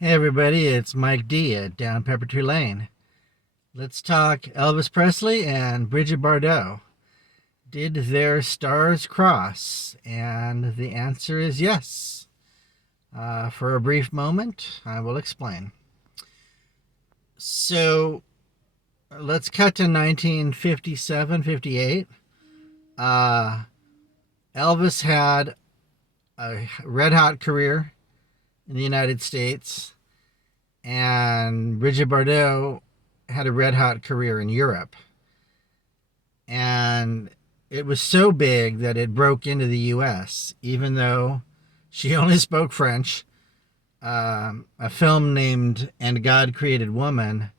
Hey everybody, it's Mike D at Down Peppertree Lane. Let's talk Elvis Presley and Bridget Bardot. Did their stars cross? And the answer is yes. For a brief moment, I will explain. So let's cut to 1957, 58. Uh, Elvis had a red hot career in the United States, and Bridget Bardot had a red hot career in Europe. And it was so big that it broke into the US, even though she only spoke French. A film named And God Created Woman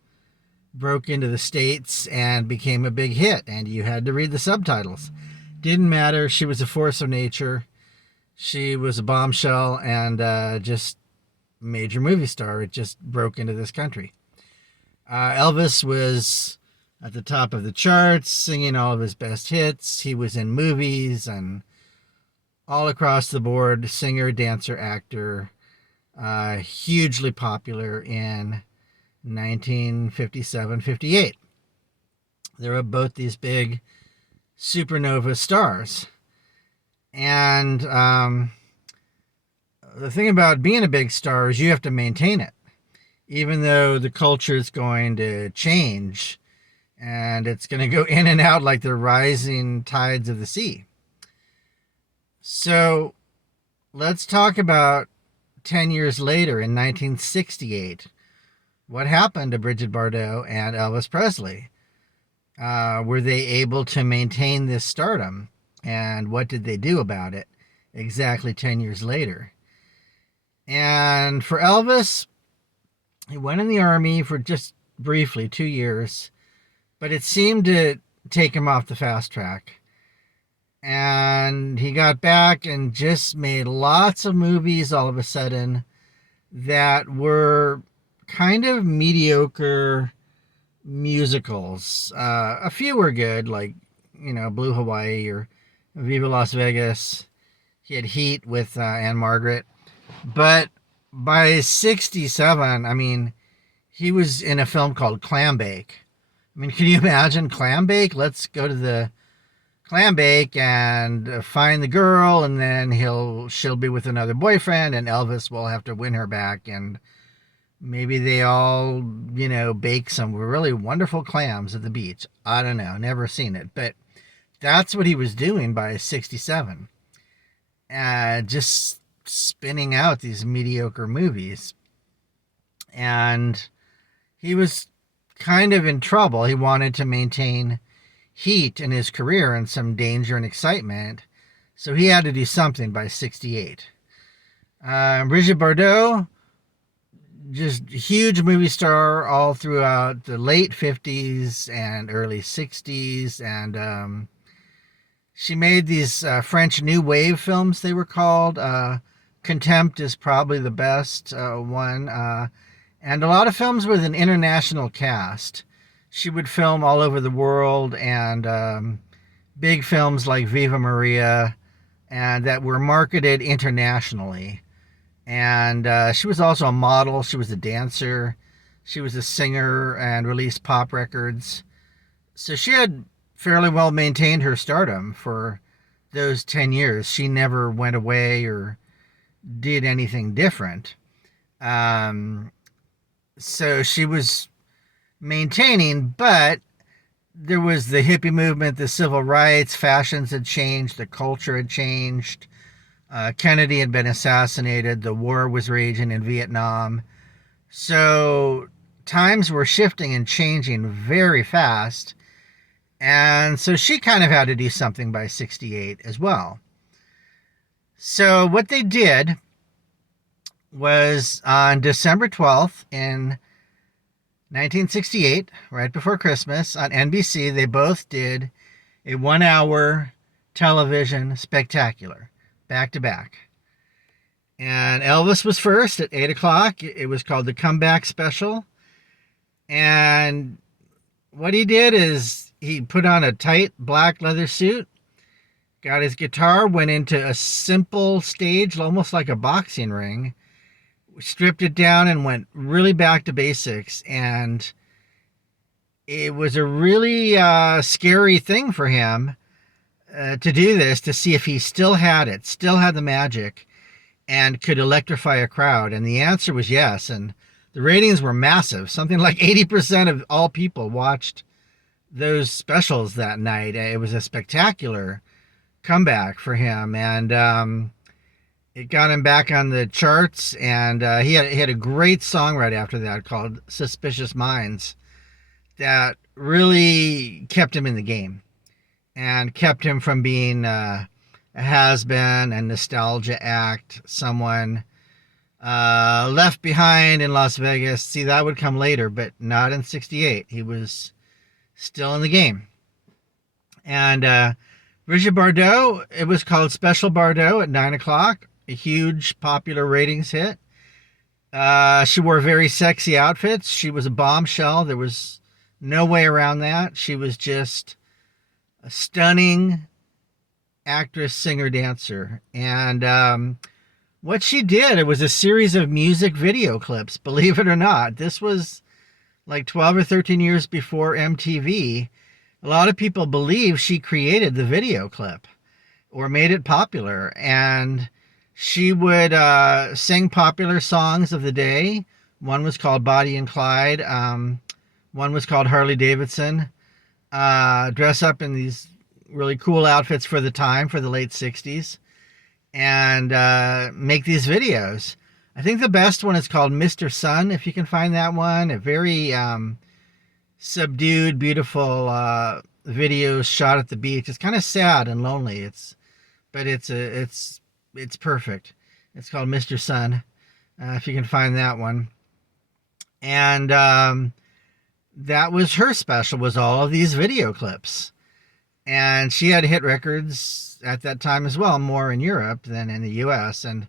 broke into the States and became a big hit, and you had to read the subtitles. Didn't matter. She was a force of nature. She was a bombshell and just major movie star. It just broke into this country. Elvis was at the top of the charts, singing all of his best hits. He was in movies and all across the board, singer, dancer, actor, hugely popular in 1957, 58. They were both these big supernova stars. And the thing about being a big star is you have to maintain it, even though the culture is going to change and it's going to go in and out like the rising tides of the sea. So let's talk about 10 years later in 1968. What happened to Bridget Bardot and Elvis Presley? Were they able to maintain this stardom? And what did they do about it exactly 10 years later? And for Elvis, he went in the Army for just briefly 2 years, but it seemed to take him off the fast track. And he got back and just made lots of movies all of a sudden that were kind of mediocre musicals. A few were good, like, Blue Hawaii or Viva Las Vegas. He had Heat with Anne Margaret. But by 67, I mean, he was in a film called Clam Bake. I mean, can you imagine Clam Bake? Let's go to the Clam Bake and find the girl, and then she'll be with another boyfriend, and Elvis will have to win her back, and maybe they all, bake some really wonderful clams at the beach. I don't know, never seen it, but that's what he was doing by 67. Just spinning out these mediocre movies. And he was kind of in trouble. He wanted to maintain heat in his career and some danger and excitement. So he had to do something by 68. Brigitte Bardot, just huge movie star all throughout the late 50s and early 60s. And she made these French New Wave films, they were called. Contempt is probably the best one. And a lot of films with an international cast. She would film all over the world, and big films like Viva Maria, and that were marketed internationally. And she was also a model. She was a dancer. She was a singer and released pop records. So she had fairly well maintained her stardom for those 10 years. She never went away or did anything different. So she was maintaining, but there was the hippie movement, the civil rights, fashions had changed, the culture had changed. Kennedy had been assassinated, the war was raging in Vietnam. So times were shifting and changing very fast. And so she kind of had to do something by 68 as well. So what they did was on December 12th in 1968, right before Christmas, on NBC, they both did a 1-hour television spectacular, back to back. And Elvis was first at 8 o'clock. It was called the Comeback Special. And what he did is he put on a tight black leather suit, got his guitar, went into a simple stage, almost like a boxing ring. stripped it down and went really back to basics. And it was a really scary thing for him to do this, to see if he still had it, still had the magic, and could electrify a crowd. And the answer was yes. And the ratings were massive. Something like 80% of all people watched those specials that night. It was a spectacular comeback for him. And it got him back on the charts. And he had a great song right after that called Suspicious Minds that really kept him in the game and kept him from being a has-been and nostalgia act, someone left behind in Las Vegas. See, that would come later, but not in 68. He was still in the game. And Brigitte Bardot, it was called Special Bardot at 9 o'clock, a huge popular ratings hit. She wore very sexy outfits. She was a bombshell. There was no way around that. She was just a stunning actress, singer, dancer. And what she did, it was a series of music video clips, believe it or not. This was like 12 or 13 years before MTV. A lot of people believe she created the video clip or made it popular. And she would sing popular songs of the day. One was called Bonnie and Clyde. One was called Harley Davidson. Dress up in these really cool outfits for the time, for the late 60s. And make these videos. I think the best one is called Mr. Sun, if you can find that one. A very subdued, beautiful video shot at the beach. It's kind of sad and lonely. It's perfect. It's called Mr. Sun, if you can find that one. And that was her special, was all of these video clips. And she had hit records at that time as well, more in Europe than in the US. And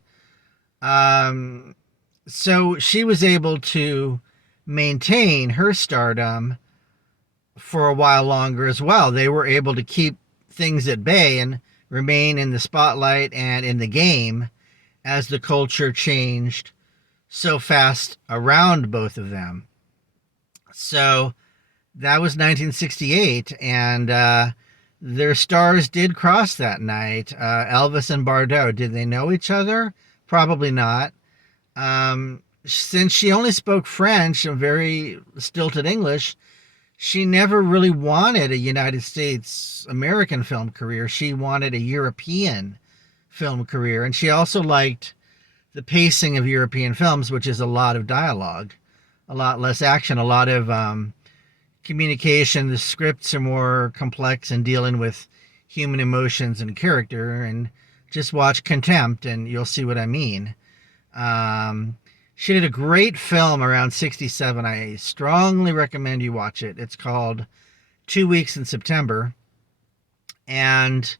so she was able to maintain her stardom for a while longer as well. They were able to keep things at bay and remain in the spotlight and in the game as the culture changed so fast around both of them. So that was 1968, and their stars did cross that night. Elvis and Bardot, did they know each other? Probably not. Since she only spoke French and very stilted English, she never really wanted a United States American film career. She wanted a European film career. And she also liked the pacing of European films, which is a lot of dialogue, a lot less action, a lot of communication. The scripts are more complex and dealing with human emotions and character. And just watch Contempt and you'll see what I mean. She did a great film around 67. I strongly recommend you watch it. It's called 2 Weeks in September. And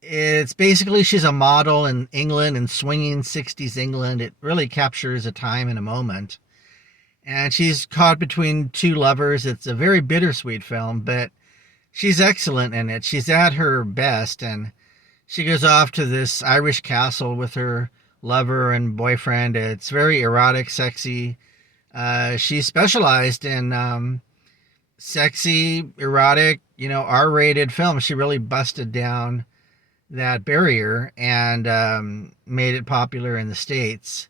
it's basically, she's a model in England, in swinging 60s England. It really captures a time and a moment. And she's caught between two lovers. It's a very bittersweet film, but she's excellent in it. She's at her best. And she goes off to this Irish castle with her lover and boyfriend. It's very erotic, sexy. She specialized in sexy, erotic, R-rated films. She really busted down that barrier and made it popular in the States.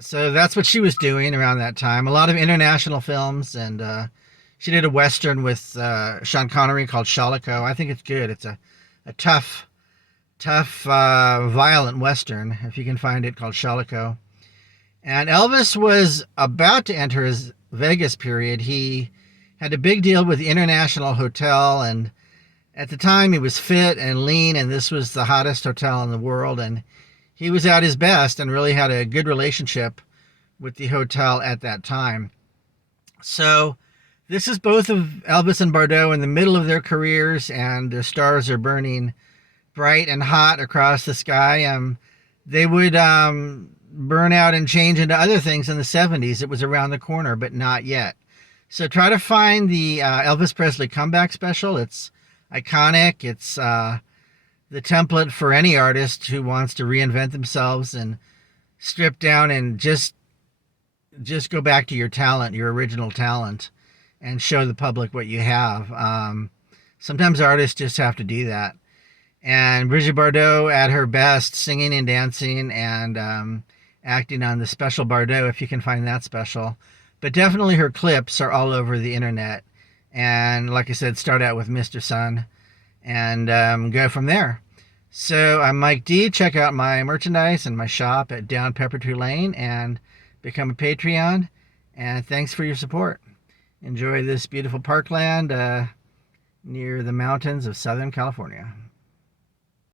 So that's what she was doing around that time. A lot of international films, and she did a Western with Sean Connery called Shalako. I think it's good. It's a tough, violent Western, if you can find it, called Shalako. And Elvis was about to enter his Vegas period. He had a big deal with the International Hotel, and at the time he was fit and lean, and this was the hottest hotel in the world, and he was at his best and really had a good relationship with the hotel at that time. So this is both of Elvis and Bardot in the middle of their careers, and their stars are burning bright and hot across the sky. They would burn out and change into other things in the 70s. It was around the corner, but not yet. So try to find the Elvis Presley comeback special. It's iconic. It's the template for any artist who wants to reinvent themselves and strip down and just go back to your talent, your original talent, and show the public what you have. Sometimes artists just have to do that. And Brigitte Bardot at her best, singing and dancing and acting on the special Bardot, if you can find that special. But definitely her clips are all over the internet. And like I said, start out with Mr. Sun and go from there. So I'm Mike D. Check out my merchandise and my shop at Down Peppertree Lane and become a Patreon. And thanks for your support. Enjoy this beautiful parkland near the mountains of Southern California.